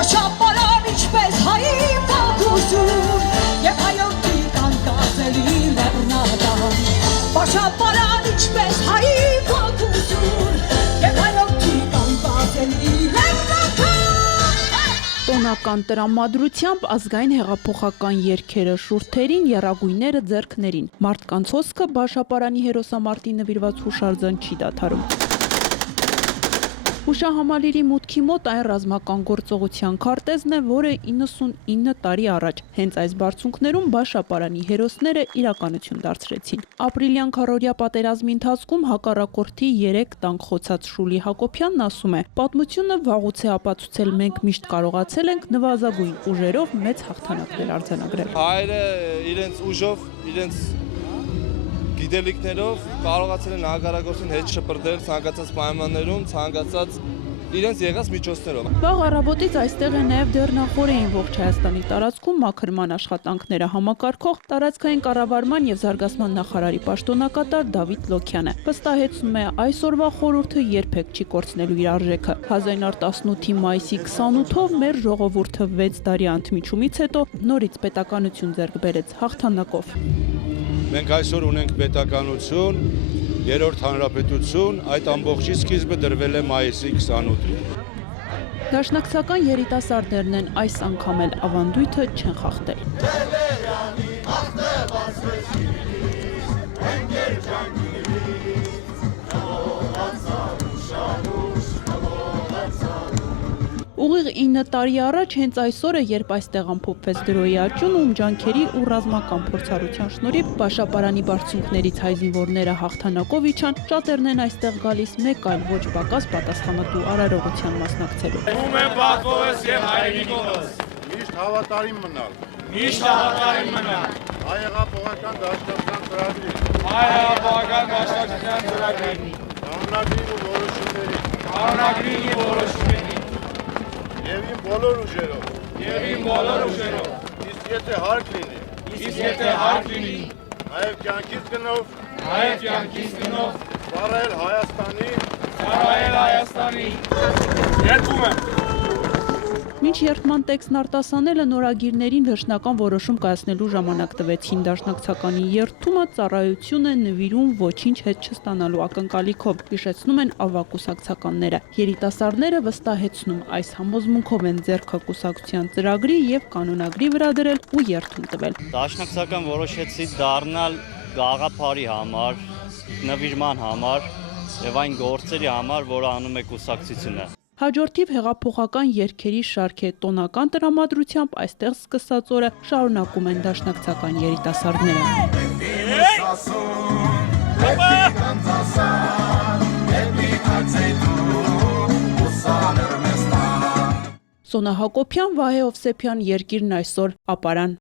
Բաշապարան ինչպես հայի պատուզուր Եվ հայոքի կանկացելի լեռնադան Բաշապարան ինչպես հայի պատուզուր Եվ հայոքի կանկացելի լեռնադան Տոնական տրամադրությամբ ազգային հեղափոխական երգերը շուրթերին, եռագույնները ձեռքներին Մարդկանց հոսքը Բաշապարանի հերոսամարտի նվիրված հուշարձան չի դադարում Հուշահամալիրի մուտքի մոտ այն ռազմական գործողության քարտեզն է, որը 99 տարի առաջ հենց այս բարձունքներում Բաշապարանի հերոսները իրականություն դարձրեցին։ Ապրիլյան քառօրյա պատերազմի ընթացքում հակառակորդի 3 տանկ խոցած Շուլի Հակոբյանն ասում է. պատմությունը վաղուց է ապացուցել, մենք միշտ կարողացել ենք նվազագույն ուժերով մեծ հաղթանակներ արձանագրել։ Հայերը իրենց ուժով, իրենց գիտելիքներով կարողացել են հակառակորդին հետ շպրտել ցանկացած պայմաններում, ցանկացած իրենց եղած միջոցներով։ Վաղ առավոտից այստեղ է նաև դեռ նախօրեին ողջ Հայաստանի տարածքում մաքրման աշխատանքները համակարգող տարածքային կառավարման եւ զարգացման նախարարի պաշտոնակատար Դավիթ Լոքյանը վստահեցնում է այսօրվա խորհուրդը երբեք չի կորցնելու իր արժեքը։ 1918-ի մայիսի 28-ով մեր ժողովուրդը 6 տարի ընդմիջումից հետո նորից պետականություն ձեռք բերեց հաղթանակով։ Մենք այսօր ունենք պետականություն, երրորդ հանրապետություն, այդ ամբողջի սկիզբը դրվել է մայիսի 28-ին։ Դաշնակցական երիտասարդներն են այս անգամ էլ ավանդույթը չեն խախտել։ Ուղիղ 9 տարի առաջ հենց այսօրը, երբ այստեղ ամփոփվեց դրոյի աճուն ու ջանքերի ու ռազմական փորձառության շնորհիվ Բաշապարանի բարձունքներից հայ զինվորները հաղթանակով իջան, շատերն են այստեղ գալիս մեկ այլ ոչ պակաս պատասխանատու արարողության մասնակցելու։ Ում է բախովս եւ հայրենիքովս։ Միշտ հավատարիմ մնալ։ Միշտ հավատարիմ մնալ։ Հայեղափոխական դաշնակցության ծրագրի։ Հայեղափոխական դաշնակցության ծրագրի։ Կանոնագրի ու որոշումների։ Կանոնագրի ու որոշումների։ Եվ իմ բոլոր ուժերով։ Եվ իմ բոլոր ուժերով։ Իսկ եթե հարկ լինի։ Իսկ եթե հարկ լինի։ Նաև կյանքից գնով։ Նաև կյանքից գնով։ Ծառայել Հայաստանի։ Ծառայել Հայաստանի։ Երդում եմ։ Մինչ երդման տեքստն արտասանելը նորագիրներին վերջնական որոշում կայացնելու ժամանակ տվեցին դաշնակցականի երդումը ծառայություն է նվիրում ոչինչ հետ չստանալու ակնկալիքով, հիշեցնում են ավագ կուսակցականները։ Երիտասարդները վստահեցնում այս համոզմունքով են ձեռքը կուսակցության ծրագրի եւ կանոնագրի վրա դրել ու երդում տվել։ Դաշնակցական որոշեցի դառնալ գաղափարի համար, նվիրման համար եւ այն գործերի համար, որը անում է կուսակցությունը։ Հաջորդիվ հեղափոխական երգերի շարք է տոնական տրամադրությամբ այստեղ սկսած օրը շարունակում են դաշնակցական երիտասարդները։ Սոնա Հակոբյան, Վահե Հովսեփյան, Երկիրն այսօր, Ապարան։